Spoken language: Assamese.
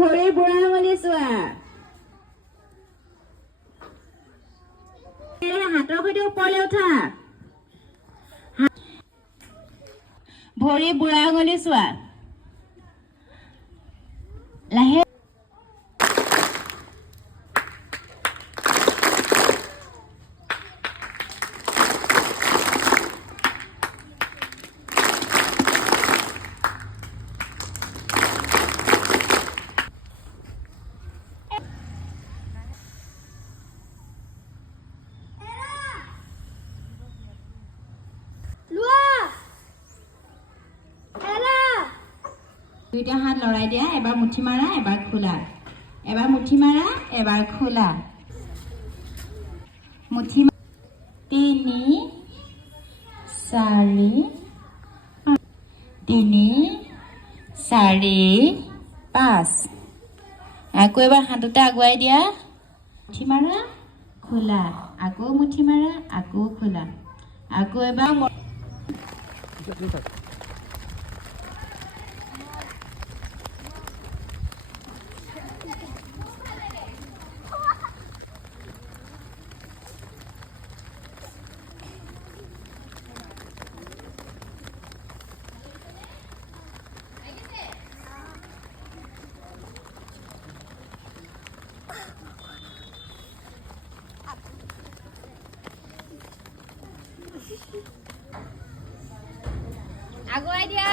ভৰি বুঢ়া আঙুলি চোৱা হাতৰ সৈতে ওপৰলৈ উঠা ভৰি বুঢ়া আঙুলি চোৱা লাহে দুইটা হাত লৰাই দিয়া এবাৰ মুঠি মাৰা এবাৰ খোলা এবাৰ মুঠি মাৰা এবাৰ খোলা মুঠি 3 4 3 4 5 আকৌ এবাৰ হাত দুটা আগুৱাই দিয়া মুঠি মাৰা খোলা আকৌ মুঠি মাৰা আকৌ খোলা আকৌ এবাৰ আগুৱাই দিয়া